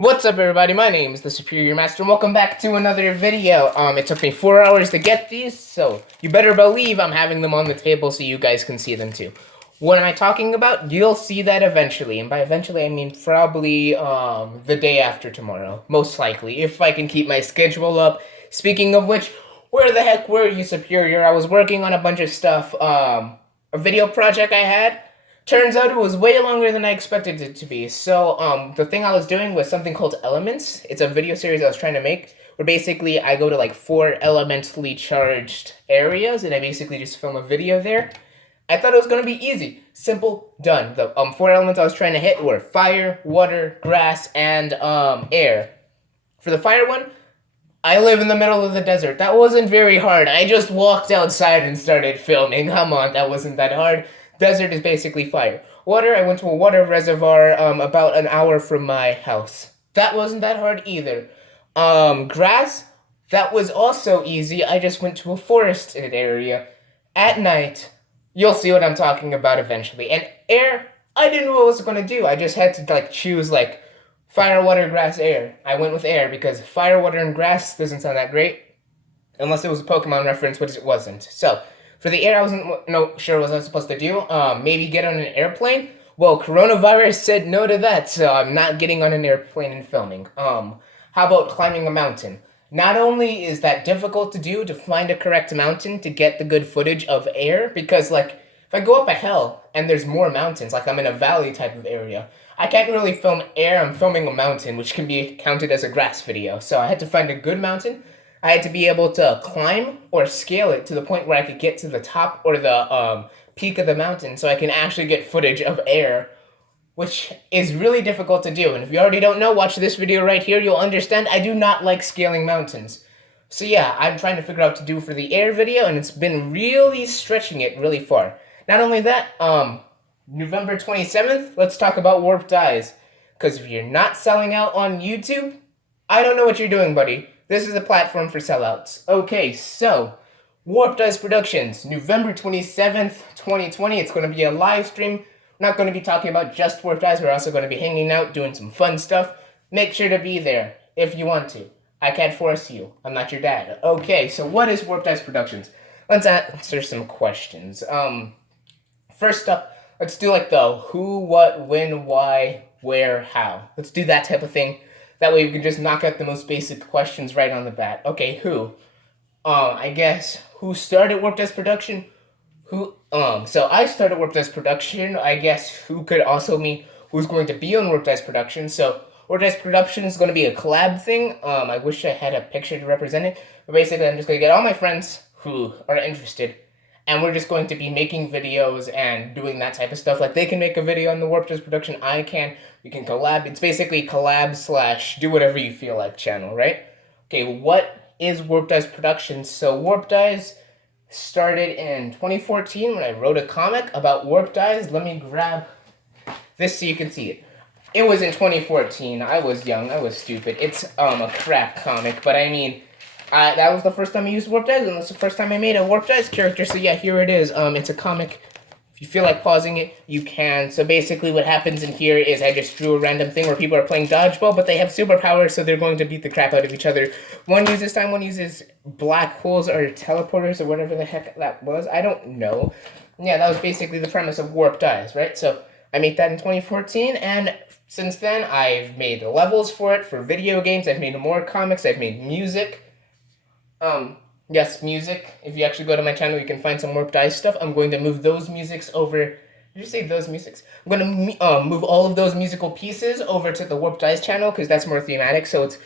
What's up, everybody? My name is the Serperior Master, and welcome back to another video. It took me 4 hours to get these, so you better believe I'm having them on the table so you guys can see them too. What am I talking about? You'll see that eventually, and by eventually I mean probably the day after tomorrow, most likely, if I can keep my schedule up. Speaking of which, where the heck were you, Serperior? I was working on a bunch of stuff, a video project I had. Turns out it was way longer than I expected it to be. So, the thing I was doing was something called Elements. It's a video series I was trying to make, where basically I go to like 4 elementally charged areas, and I basically just film a video there. I thought it was gonna be easy, simple, done. The 4 elements I was trying to hit were fire, water, grass, and air. For the fire one, I live in the middle of the desert. That wasn't very hard. I just walked outside and started filming. Come on, that wasn't that hard. Desert is basically fire. Water, I went to a water reservoir about an hour from my house. That wasn't that hard either. Grass, that was also easy. I just went to a forested area at night. You'll see what I'm talking about eventually. And air, I didn't know what I was going to do. I just had to choose fire, water, grass, air. I went with air because fire, water, and grass doesn't sound that great. Unless it was a Pokemon reference, which it wasn't. So, for the air, I wasn't sure what I was supposed to do. Maybe get on an airplane? Well, coronavirus said no to that, so I'm not getting on an airplane and filming. How about climbing a mountain? Not only is that difficult to do, to find a correct mountain to get the good footage of air, because, if I go up a hill and there's more mountains, like I'm in a valley type of area, I can't really film air, I'm filming a mountain, which can be counted as a grass video. So I had to find a good mountain. I had to be able to climb or scale it to the point where I could get to the top or the peak of the mountain so I can actually get footage of air, which is really difficult to do. And if you already don't know, watch this video right here. You'll understand I do not like scaling mountains. So yeah, I'm trying to figure out what to do for the air video, and it's been really stretching it really far. Not only that, November 27th, let's talk about warped eyes. Because if you're not selling out on YouTube, I don't know what you're doing, buddy. This is a platform for sellouts. Okay, so, Warped Eyes Productions, November 27th, 2020. It's going to be a live stream. We're not going to be talking about just Warped Eyes. We're also going to be hanging out, doing some fun stuff. Make sure to be there if you want to. I can't force you. I'm not your dad. Okay, so what is Warped Eyes Productions? Let's answer some questions. First up, let's do the who, what, when, why, where, how. Let's do that type of thing. That way we can just knock out the most basic questions right on the bat. Okay, who? I guess, who started Warped Eyes Production? So I started Warped Eyes Production. I guess who could also mean who's going to be on Warped Eyes Production. So Warped Eyes Production is going to be a collab thing. I wish I had a picture to represent it. But basically, I'm just going to get all my friends who are interested, and we're just going to be making videos and doing that type of stuff. They can make a video on the Warped Eyes Production. I can. We can collab. It's basically collab / do whatever you feel like channel, right? Okay, what is Warped Eyes Productions? So Warped Eyes started in 2014 when I wrote a comic about Warped Eyes. Let me grab this so you can see it. It was in 2014. I was young. I was stupid. It's a crap comic, but I mean, that was the first time I used Warped Eyes, and that's the first time I made a Warped Eyes character. So yeah, here it is. It's a comic. If you feel like pausing it, you can. So basically what happens in here is I just drew a random thing where people are playing dodgeball, but they have superpowers, so they're going to beat the crap out of each other. One uses black holes or teleporters or whatever the heck that was. I don't know. Yeah, that was basically the premise of Warped Eyes, right? So I made that in 2014, and since then I've made levels for it for video games. I've made more comics. I've made music. Yes, music. If you actually go to my channel, you can find some Warped Eyes stuff. I'm going to move those musics over. Did you say those musics? I'm going to move all of those musical pieces over to the Warped Eyes channel because that's more thematic. So it's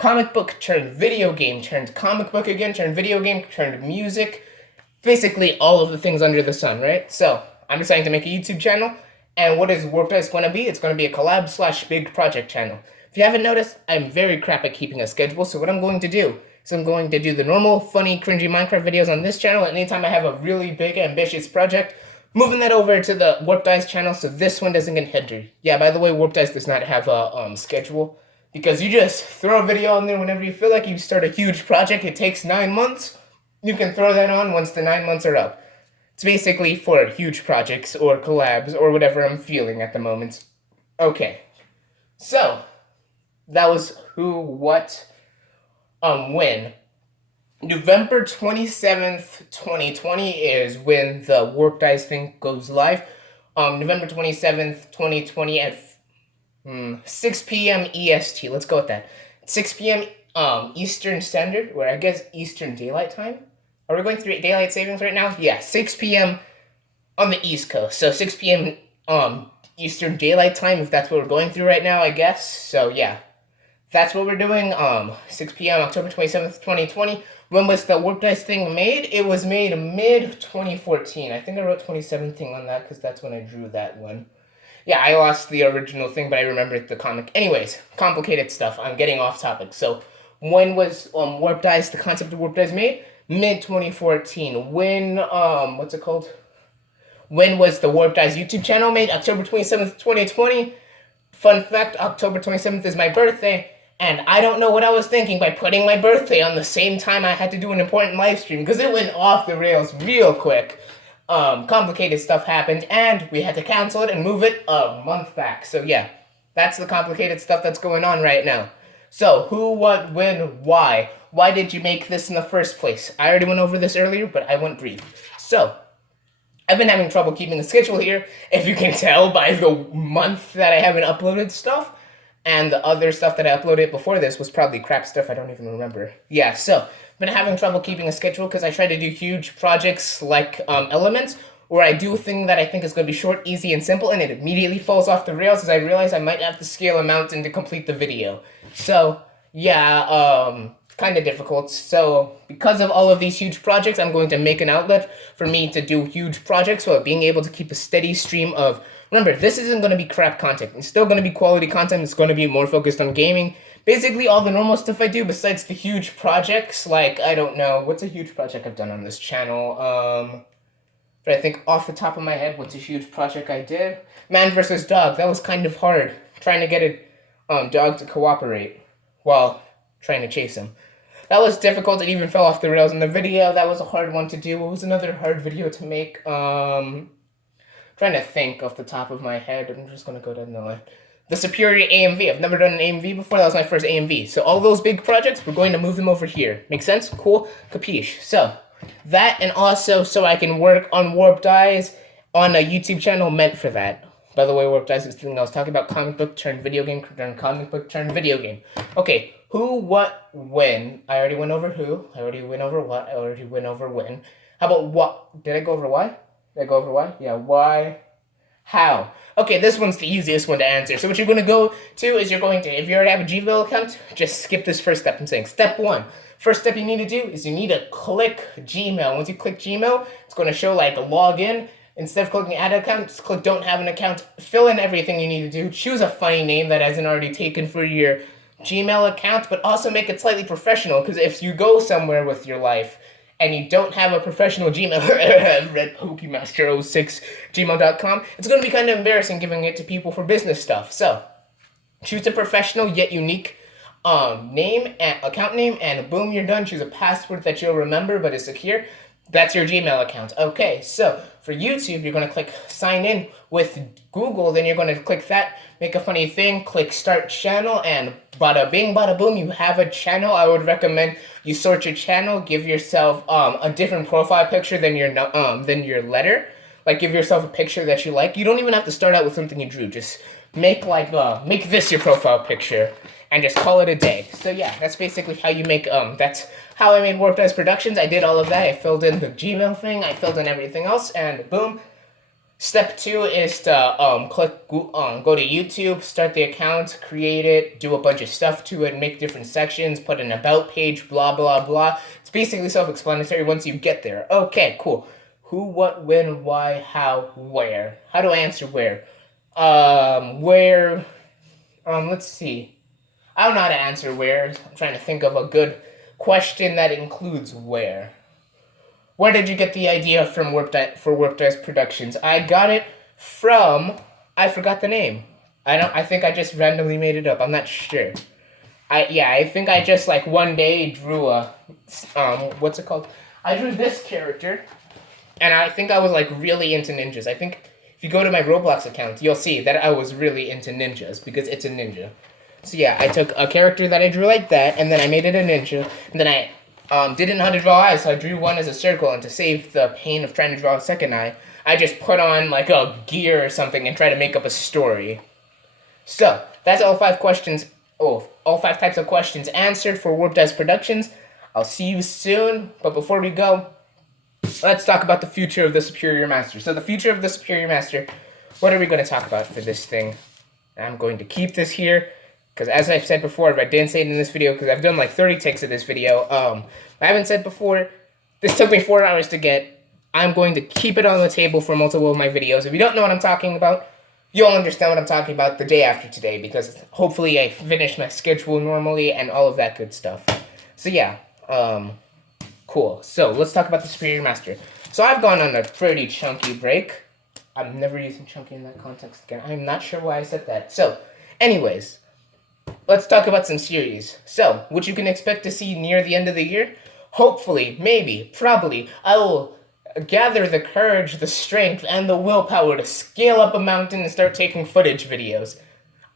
comic book turned video game, turned comic book again, turned video game, turned music. Basically all of the things under the sun, right? So I'm deciding to make a YouTube channel. And what is Warped Eyes going to be? It's going to be a collab / big project channel. If you haven't noticed, I'm very crap at keeping a schedule. So what I'm going to do, so I'm going to do the normal, funny, cringy Minecraft videos on this channel, and anytime I have a really big, ambitious project, moving that over to the Warped Eyes channel so this one doesn't get hindered. Yeah, by the way, Warped Eyes does not have a schedule, because you just throw a video on there whenever you feel like. You start a huge project, it takes 9 months, you can throw that on once the 9 months are up. It's basically for huge projects or collabs or whatever I'm feeling at the moment. Okay, so that was who, what, when. November 27th, 2020 is when the Warp Dice thing goes live. November 27th, 2020 at 6 p.m. EST. Let's go with that. 6 p.m. Eastern Standard, or I guess Eastern Daylight Time. Are we going through daylight savings right now? Yeah, 6 p.m. on the East Coast. So 6 p.m. Eastern Daylight Time, if that's what we're going through right now, I guess. So yeah, that's what we're doing. 6 p.m. October 27th, 2020. When was the Warp Dice thing made? It was made mid-2014. I think I wrote 2017 on that because that's when I drew that one. Yeah, I lost the original thing, but I remembered the comic. Anyways, complicated stuff. I'm getting off topic. So, when was Warp Dice, the concept of Warp Dice made? Mid-2014. When, what's it called? When was the Warp Dice YouTube channel made? October 27th, 2020. Fun fact, October 27th is my birthday. And I don't know what I was thinking by putting my birthday on the same time I had to do an important live stream, because it went off the rails real quick. Complicated stuff happened, and we had to cancel it and move it a month back. So yeah, that's the complicated stuff that's going on right now. So, who, what, when, why? Why did you make this in the first place? I already went over this earlier, but I went brief. So, I've been having trouble keeping a schedule here, if you can tell by the month that I haven't uploaded stuff. And the other stuff that I uploaded before this was probably crap stuff, I don't even remember. Yeah, so, been having trouble keeping a schedule because I try to do huge projects like Elements, where I do a thing that I think is going to be short, easy, and simple, and it immediately falls off the rails as I realize I might have to scale a mountain to complete the video. So, yeah, kind of difficult. So, because of all of these huge projects, I'm going to make an outlet for me to do huge projects while being able to keep a steady stream of... Remember, this isn't going to be crap content. It's still going to be quality content. It's going to be more focused on gaming. Basically, all the normal stuff I do besides the huge projects, like, I don't know, what's a huge project I've done on this channel? But I think off the top of my head, what's a huge project I did? Man vs. Dog. That was kind of hard, trying to get a dog to cooperate while trying to chase him. That was difficult. It even fell off the rails in the video. That was a hard one to do. What was another hard video to make? Trying to think off the top of my head. I'm just going to go down the line. The Serperior AMV. I've never done an AMV before. That was my first AMV. So all those big projects, we're going to move them over here. Make sense? Cool? Capiche. So, that, and also so I can work on Warp Dice on a YouTube channel meant for that. By the way, Warp Dice is the thing I was talking about. Comic book turned video game turned comic book turned video game. Okay, who, what, when. I already went over who. I already went over what. I already went over when. How about what? Did I go over why? Did I go over why? Yeah, why? How? Okay, this one's the easiest one to answer. So what you're going to go to is you're going to, if you already have a Gmail account, just skip this first step. I'm saying step one. First step you need to do is you need to click Gmail. Once you click Gmail, it's going to show like login. Instead of clicking add account, just click don't have an account. Fill in everything you need to do. Choose a funny name that hasn't already taken for your Gmail account, but also make it slightly professional, because if you go somewhere with your life and you don't have a professional Gmail, redpokemaster06 gmail.com, it's going to be kind of embarrassing giving it to people for business stuff. So, choose a professional yet unique name and account name, and boom, you're done. Choose a password that you'll remember but is secure. That's your Gmail account. Okay, so for YouTube, you're going to click sign in with Google, then you're going to click that, make a funny thing, click start channel, and bada bing, bada boom, you have a channel. I would recommend you sort your channel, give yourself a different profile picture than your letter. Like, give yourself a picture that you like. You don't even have to start out with something you drew. Just make make this your profile picture and just call it a day. So yeah, that's basically how you make, that's how I made Warp Dice Productions. I did all of that. I filled in the Gmail thing, I filled in everything else, and boom. Step 2 is to go to YouTube, start the account, create it, do a bunch of stuff to it, make different sections, put an about page, blah, blah, blah. It's basically self-explanatory once you get there. Okay, cool. Who, what, when, why, how, where. How do I answer where? Let's see. I don't know how to answer where. I'm trying to think of a good question that includes where. Where did you get the idea from Warp Dice Productions? I got it from, I forgot the name. I think I just randomly made it up. I'm not sure. I think I just like one day drew a, what's it called? I drew this character, and I think I was like really into ninjas. I think if you go to my Roblox account, you'll see that I was really into ninjas because it's a ninja. So yeah, I took a character that I drew like that, and then I made it a ninja, and then I didn't know how to draw eyes, so I drew one as a circle, and to save the pain of trying to draw a second eye, I just put on like a gear or something and try to make up a story. So, that's all 5 questions, all 5 types of questions answered for Warped Dice Productions. I'll see you soon, but before we go, let's talk about the future of the Serperior Master. So the future of the Serperior Master, what are we going to talk about for this thing? I'm going to keep this here, because as I've said before, if I didn't say it in this video, because I've done like 30 takes of this video, I haven't said before, this took me 4 hours to get. I'm going to keep it on the table for multiple of my videos. If you don't know what I'm talking about, you'll understand what I'm talking about the day after today, because hopefully I finished my schedule normally and all of that good stuff. So yeah, cool. So let's talk about the Serperior Master. So I've gone on a pretty chunky break. I'm never using chunky in that context again. I'm not sure why I said that. So, anyways, let's talk about some series. So, what you can expect to see near the end of the year? Hopefully, maybe, probably, I will gather the courage, the strength, and the willpower to scale up a mountain and start taking footage videos.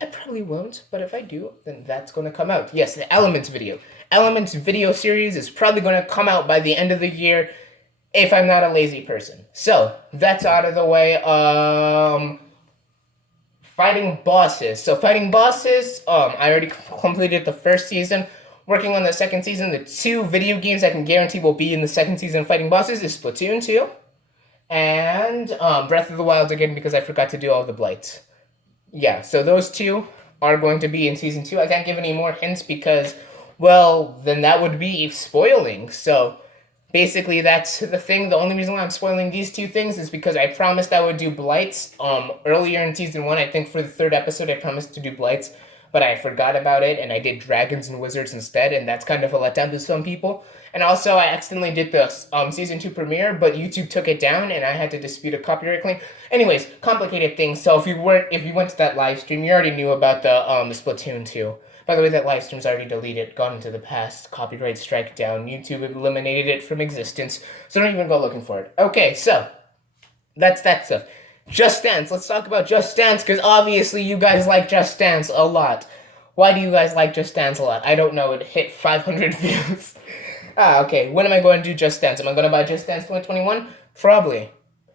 I probably won't, but if I do, then that's going to come out. Yes, the Elements video. Elements video series is probably going to come out by the end of the year if I'm not a lazy person. So, that's out of the way. Fighting bosses. So, fighting bosses, I already completed the first season. Working on the second season, the 2 video games I can guarantee will be in the second season of Fighting Bosses is Splatoon 2 and Breath of the Wild again, because I forgot to do all the blights. Yeah, so those 2 are going to be in Season 2. I can't give any more hints because, well, then that would be spoiling. So, basically, that's the thing. The only reason why I'm spoiling these 2 things is because I promised I would do blights earlier in Season 1. I think for the 3rd episode, I promised to do blights, but I forgot about it, and I did Dragons and Wizards instead, and that's kind of a letdown to some people. And also, I accidentally did the Season 2 premiere, but YouTube took it down, and I had to dispute a copyright claim. Anyways, complicated things. So if you went to that live stream, you already knew about the Splatoon 2. By the way, that live stream's already deleted, gone into the past, copyright strike down, YouTube eliminated it from existence, so don't even go looking for it. Okay, so, that's that stuff. Just Dance. Let's talk about Just Dance, because obviously you guys like Just Dance a lot. Why do you guys like Just Dance a lot? I don't know. It hit 500 views. Okay. When am I going to do Just Dance? Am I going to buy Just Dance 2021? Probably.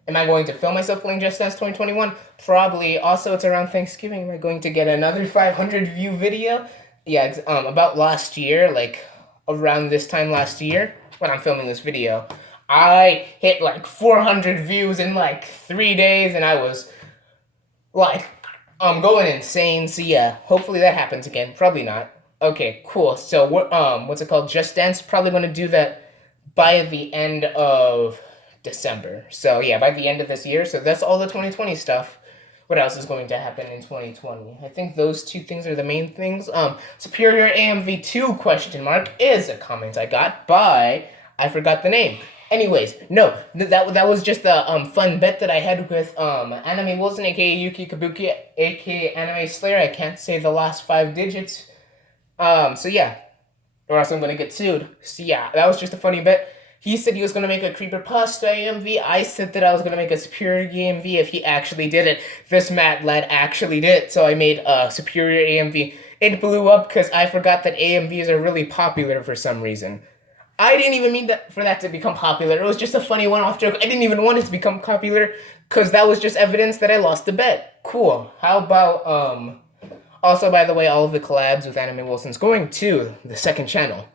Am I going to film myself playing Just Dance 2021? Probably. Also, it's around Thanksgiving. Am I going to get another 500 view video? Yeah, about last year, like around this time last year, when I'm filming this video, I hit like 400 views in like 3 days, and I was like, going insane. So yeah, hopefully that happens again. Probably not. Okay, cool. So what's it called? Just Dance. Probably going to do that by the end of December. So yeah, by the end of this year. So that's all the 2020 stuff. What else is going to happen in 2020? I think those 2 things are the main things. Serperior AMV2 question mark is a comment I got by, I forgot the name. Anyways, no, that was just a fun bet that I had with Anime Wilson, aka Yuki Kabuki, aka Anime Slayer. I can't say the last 5 digits. So yeah, or else I'm gonna get sued. So yeah, that was just a funny bet. He said he was gonna make a creepypasta AMV. I said that I was gonna make a Serperior AMV if he actually did it. This mad lad actually did it, so I made a Serperior AMV. It blew up because I forgot that AMVs are really popular for some reason. I didn't even mean that for that to become popular. It was just a funny one-off joke. I didn't even want it to become popular because that was just evidence that I lost the bet. Cool. How about, also, by the way, all of the collabs with Anime Wilson's going to the second channel.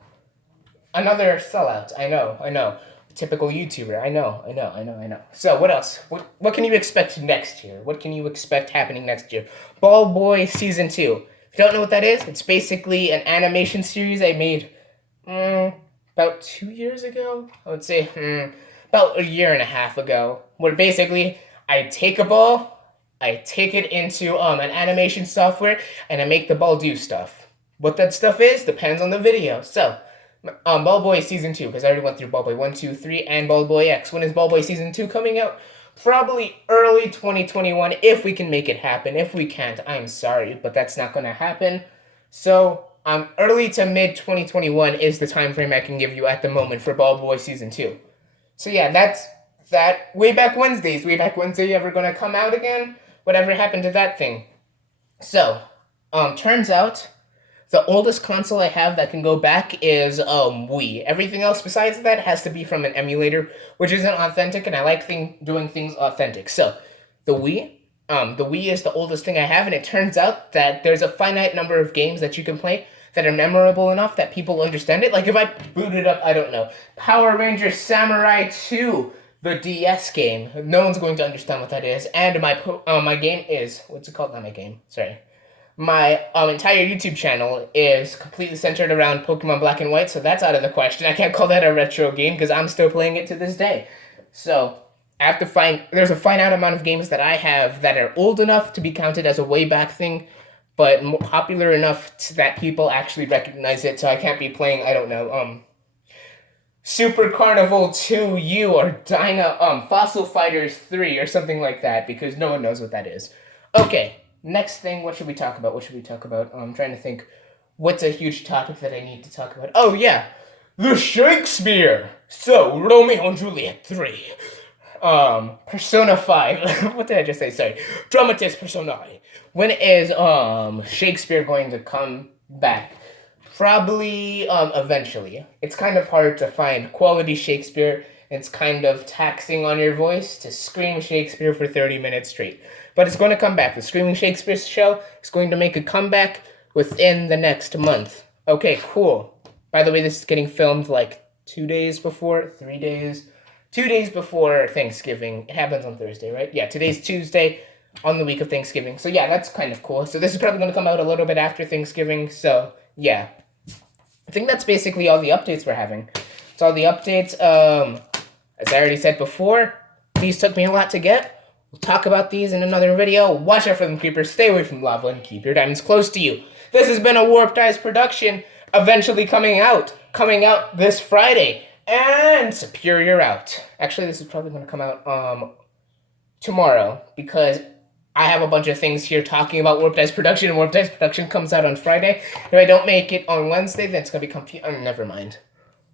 Another sellout. I know. Typical YouTuber. I know. So, what else? What can you expect next year? What can you expect happening next year? Ball Boy Season 2. If you don't know what that is, it's basically an animation series I made, about 2 years ago? I would say, about a year and a half ago. Where basically, I take a ball, I take it into an animation software, and I make the ball do stuff. What that stuff is depends on the video. So, Ball Boy Season 2, because I already went through Ball Boy 1, 2, 3, and Ball Boy X. When is Ball Boy Season 2 coming out? Probably early 2021, if we can make it happen. If we can't, I'm sorry, but that's not going to happen. So, early to mid 2021 is the time frame I can give you at the moment for Ball Boy Season 2. So yeah, that's that. Way Back Wednesdays. Way Back Wednesday ever going to come out again? Whatever happened to that thing? So, turns out The oldest console I have that can go back is Wii. Everything else besides that has to be from an emulator, which isn't authentic, and I like doing things authentic. So, the Wii is the oldest thing I have, and it turns out that there's a finite number of games that you can play that are memorable enough that people understand it. Like if I booted up, I don't know, Power Rangers Samurai 2, the DS game, no one's going to understand what that is. And my game is, what's it called? Not my game, sorry. My entire YouTube channel is completely centered around Pokemon Black and White, so that's out of the question. I can't call that a retro game because I'm still playing it to this day. So I have to there's a finite amount of games that I have that are old enough to be counted as a way back thing, but popular enough that people actually recognize it, so I can't be playing, I don't know, Super Carnival 2U or Fossil Fighters 3 or something like that, because no one knows what that is. Okay. Next thing, what should we talk about? I'm trying to think what's a huge topic that I need to talk about. Oh, yeah. The Shakespeare. So, Romeo and Juliet 3. Persona 5. What did I just say? Sorry. Dramatis Personae. When is, Shakespeare going to come back? Probably, eventually. It's kind of hard to find quality Shakespeare. It's kind of taxing on your voice to scream Shakespeare for 30 minutes straight. But it's going to come back. The Screaming Shakespeare show is going to make a comeback within the next month. Okay, cool. By the way, this is getting filmed like 2 days before, 3 days. 2 days before Thanksgiving. It happens on Thursday, right? Yeah, today's Tuesday on the week of Thanksgiving. So yeah, that's kind of cool. So this is probably going to come out a little bit after Thanksgiving. So yeah. I think that's basically all the updates we're having. It's all the updates. As I already said before, these took me a lot to get. We'll talk about these in another video. Watch out for them creepers, stay away from lava, and keep your diamonds close to you. This has been a Warped Eyes production, eventually coming out this Friday. And Serperior out. Actually, this is probably going to come out tomorrow, because I have a bunch of things here talking about Warped Eyes production, and Warped Eyes production comes out on Friday. If I don't make it on Wednesday, then it's going to be never mind.